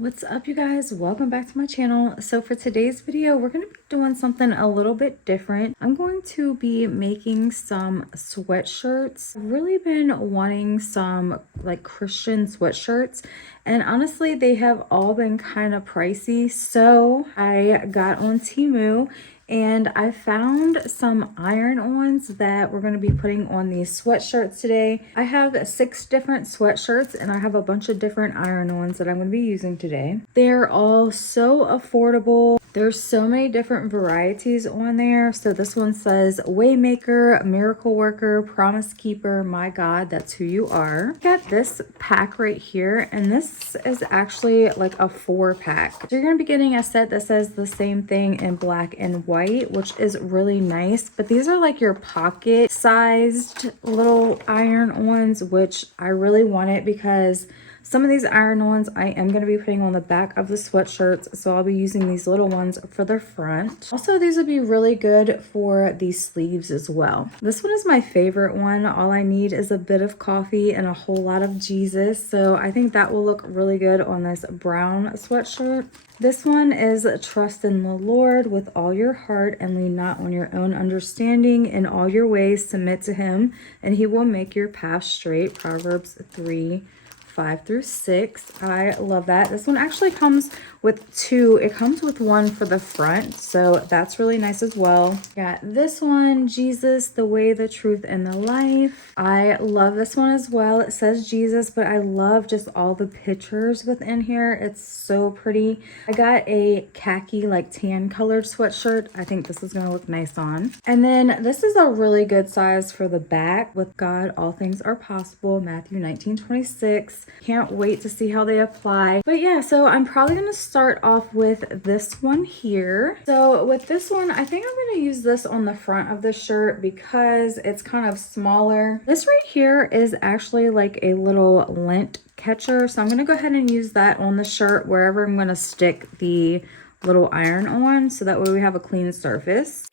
What's up, you guys? Welcome back to my channel. So for today's video, we're going to be doing something a little bit different. I'm going to be making some sweatshirts. I've really been wanting some like Christian sweatshirts, and honestly they have all been kind of pricey. So I got on Temu and I found some iron-ons that we're going to be putting on these sweatshirts today. I have 6 different sweatshirts and I have a bunch of different iron-ons that I'm going to be using today. They're all so affordable. There's so many different varieties on there. So this one says Waymaker, Miracle Worker, Promise Keeper, My God, that's who you are. Got this pack right here, and this is actually like a 4-pack. So you're going to be getting a set that says the same thing in black and white, which is really nice. But these are like your pocket sized little iron-ons, which I really wanted because some of these iron-ons I am going to be putting on the back of the sweatshirts, so I'll be using these little ones for the front. Also, these would be really good for these sleeves as well. This one is my favorite one. All I need is a bit of coffee and a whole lot of Jesus, so I think that will look really good on this brown sweatshirt. This one is Trust in the Lord with all your heart and lean not on your own understanding. In all your ways submit to him and he will make your path straight. Proverbs 3:5-6. I love that. This one actually comes with 2. It comes with one for the front, so that's really nice as well. Got this one, Jesus, the way, the truth, and the life. I love this one as well. It says Jesus, but I love just all the pictures within here. It's so pretty. I got a khaki, like tan colored sweatshirt. I think this is gonna look nice on. And then this is a really good size for the back. With God, all things are possible. Matthew 19:26. Can't wait to see how they apply. But yeah, so I'm probably gonna start off with this one here. So with this one, I think I'm gonna use this on the front of the shirt because it's kind of smaller. This right here is actually like a little lint catcher, so I'm gonna go ahead and use that on the shirt wherever I'm gonna stick the little iron on, so that way we have a clean surface.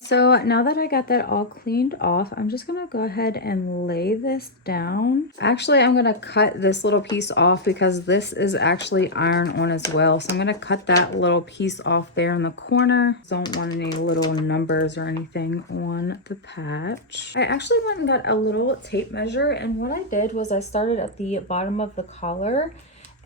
So now that I got that all cleaned off, I'm just gonna go ahead and lay this down. Actually, I'm gonna cut this little piece off because this is actually iron on as well. So I'm gonna cut that little piece off there in the corner. Don't want any little numbers or anything on the patch. I actually went and got a little tape measure, and what I did was I started at the bottom of the collar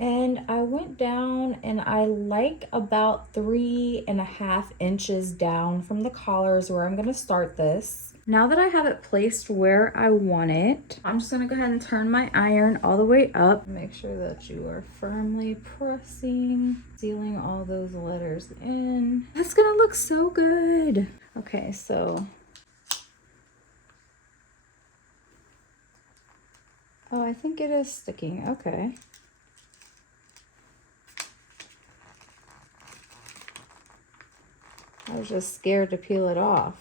and I went down and I like about 3.5 inches down from the collar is where I'm gonna start this. Now that I have it placed where I want it, I'm just gonna go ahead and turn my iron all the way up. Make sure that you are firmly pressing, sealing all those letters in. That's gonna look so good. Okay, so. Oh, I think it is sticking, okay. I was just scared to peel it off.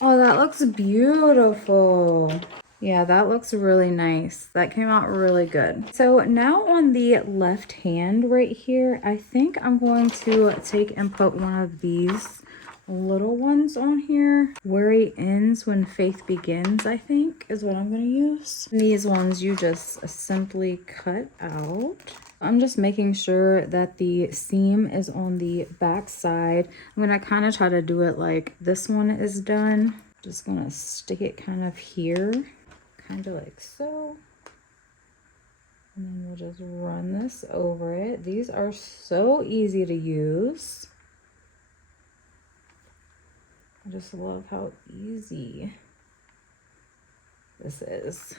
Oh, that looks beautiful. Yeah, that looks really nice. That came out really good. So now on the left hand right here, I think I'm going to take and put one of these little ones on here. Worry ends when faith begins, I think is what I'm going to use. And these ones you just simply cut out. I'm just making sure that the seam is on the back side. I'm going to kind of try to do it like this one is done. Just going to stick it kind of here, kind of like so. And then we'll just run this over it. These are so easy to use. I just love how easy this is.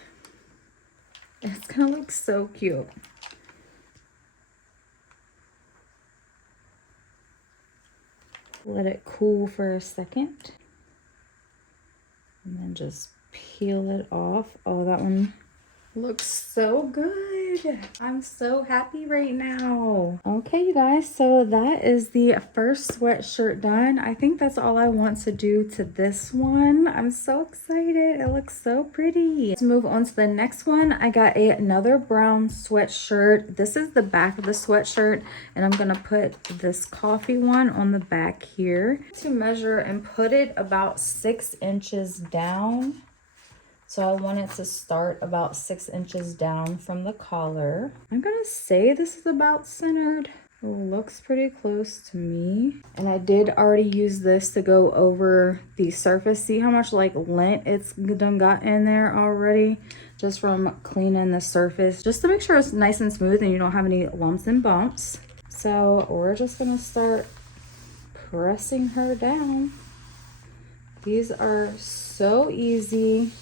It's gonna look so cute. Let it cool for a second. And then just peel it off. Oh, that one looks so good. I'm so happy right now. Okay, you guys, so that is the first sweatshirt done. I think that's all I want to do to this one. I'm so excited. It looks so pretty. Let's move on to the next one. I got another brown sweatshirt. This is the back of the sweatshirt, and I'm gonna put this coffee one on the back here to measure and put it about 6 inches down. So I want it to start about 6 inches down from the collar. I'm gonna say this is about centered. It looks pretty close to me. And I did already use this to go over the surface. See how much like lint it's done got in there already? Just from cleaning the surface. Just to make sure it's nice and smooth and you don't have any lumps and bumps. So we're just gonna start pressing her down. These are so easy.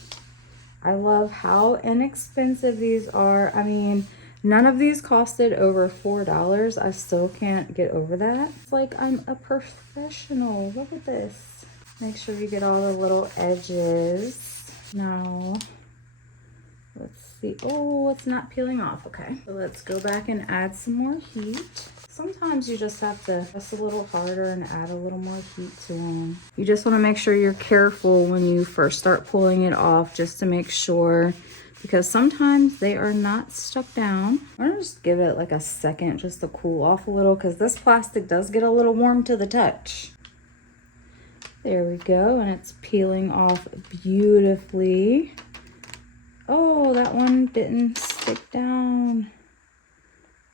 I love how inexpensive these are. I mean, none of these costed over $4. I still can't get over that. It's like I'm a professional. Look at this. Make sure you get all the little edges. Now, let's see. Oh, it's not peeling off. Okay. So let's go back and add some more heat. Sometimes you just have to press a little harder and add a little more heat to them. You just want to make sure you're careful when you first start pulling it off, just to make sure, because sometimes they are not stuck down. I'm gonna just give it like a second just to cool off a little, because this plastic does get a little warm to the touch. There we go, and it's peeling off beautifully. Oh, that one didn't stick down.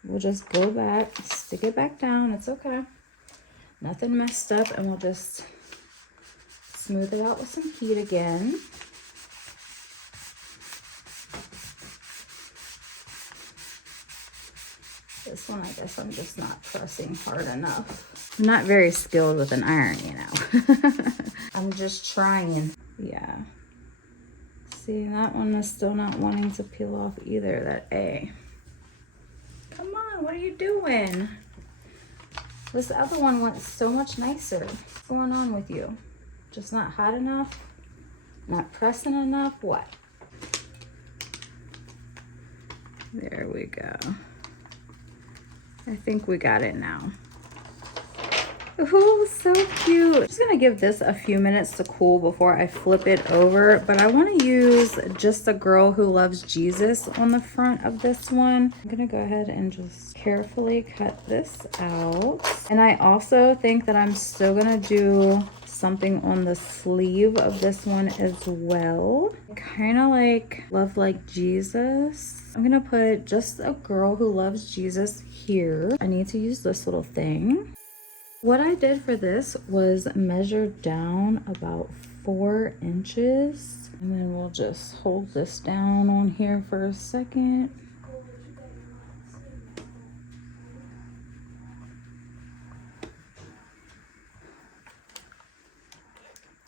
We'll just go back, stick it back down. It's okay. Nothing messed up, and we'll just smooth it out with some heat again. This one, I guess I'm just not pressing hard enough. I'm not very skilled with an iron, you know. I'm just trying. Yeah. See, that one is still not wanting to peel off either, that A. Come on, what are you doing? This other one went so much nicer. What's going on with you? Just not hot enough? Not pressing enough? What? There we go. I think we got it now. Oh, so cute. I'm just gonna give this a few minutes to cool before I flip it over, but I want to use just a girl who loves Jesus on the front of this one. I'm gonna go ahead and just carefully cut this out. And I also think that I'm still gonna do something on the sleeve of this one as well. Kind of like love like Jesus. I'm gonna put just a girl who loves Jesus here. I need to use this little thing. What I did for this was measure down about 4 inches, and then we'll just hold this down on here for a second.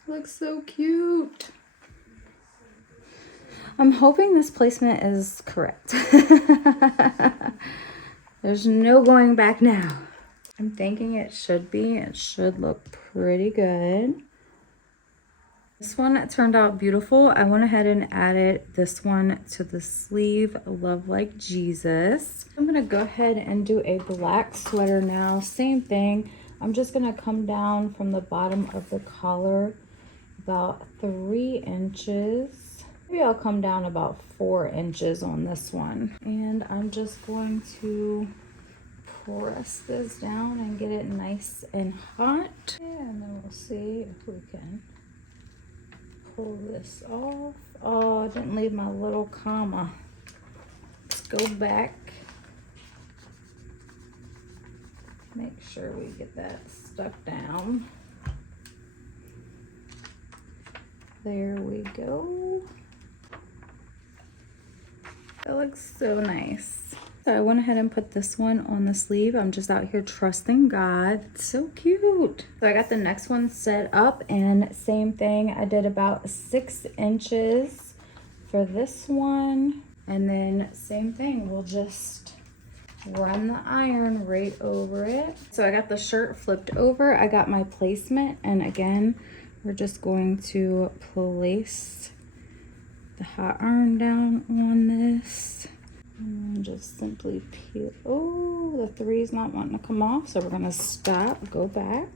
Looks so cute. I'm hoping this placement is correct. There's no going back now. I'm thinking it should be. It should look pretty good. This one turned out beautiful. I went ahead and added this one to the sleeve, Love Like Jesus. I'm gonna go ahead and do a black sweater now. Same thing. I'm just gonna come down from the bottom of the collar about 3 inches. Maybe I'll come down about 4 inches on this one. And I'm just going to press this down and get it nice and hot. And then we'll see if we can pull this off. Oh, I didn't leave my little comma. Let's go back. Make sure we get that stuck down. There we go. That looks so nice. So I went ahead and put this one on the sleeve. I'm just out here trusting God. It's so cute. So I got the next one set up, and same thing. I did about 6 inches for this one. And then same thing, we'll just run the iron right over it. So I got the shirt flipped over. I got my placement, and again, we're just going to place the hot iron down on this. And just simply peel. Oh, the 3 is not wanting to come off, so we're gonna stop, go back,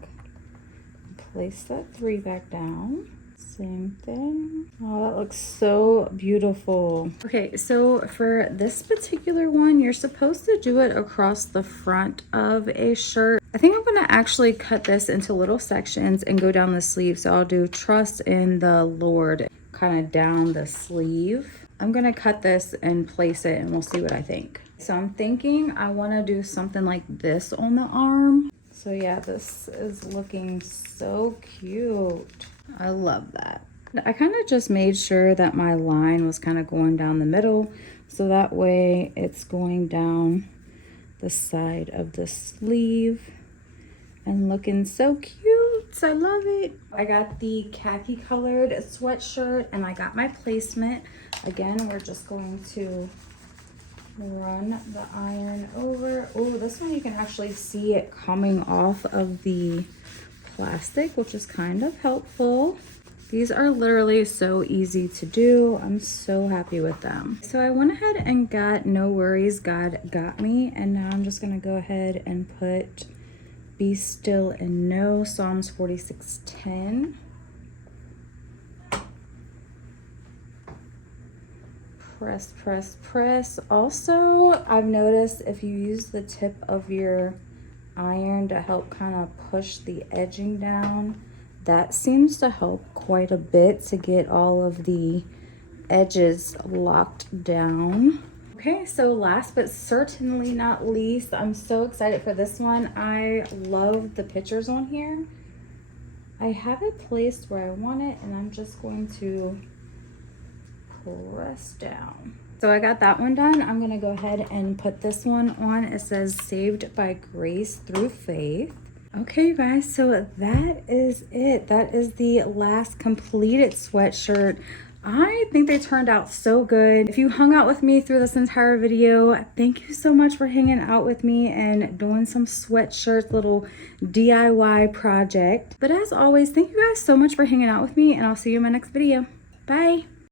place that 3 back down. Same thing. Oh, that looks so beautiful. Okay, so for this particular one, you're supposed to do it across the front of a shirt. I think I'm gonna actually cut this into little sections and go down the sleeve. So I'll do trust in the Lord kind of down the sleeve. I'm gonna cut this and place it and we'll see what I think. So I'm thinking I wanna do something like this on the arm. So yeah, this is looking so cute. I love that. I kind of just made sure that my line was kind of going down the middle, so that way it's going down the side of the sleeve and looking so cute. I love it. I got the khaki colored sweatshirt and I got my placement. Again, we're just going to run the iron over. Oh, this one you can actually see it coming off of the plastic, which is kind of helpful. These are literally so easy to do. I'm so happy with them. So I went ahead and got No Worries, God Got Me, and now I'm just gonna go ahead and put Be Still and Know, Psalms 46:10. Press, press, press. Also, I've noticed if you use the tip of your iron to help kind of push the edging down, that seems to help quite a bit to get all of the edges locked down. Okay, so last but certainly not least, I'm so excited for this one. I love the pictures on here. I have it placed where I want it and I'm just going to press down. So I got that one done. I'm gonna go ahead and put this one on. It says Saved by Grace Through Faith. Okay, you guys, so that is it. That is the last completed sweatshirt. I think they turned out so good. If you hung out with me through this entire video, thank you so much for hanging out with me and doing some sweatshirts, little DIY project. But as always, thank you guys so much for hanging out with me and I'll see you in my next video. Bye.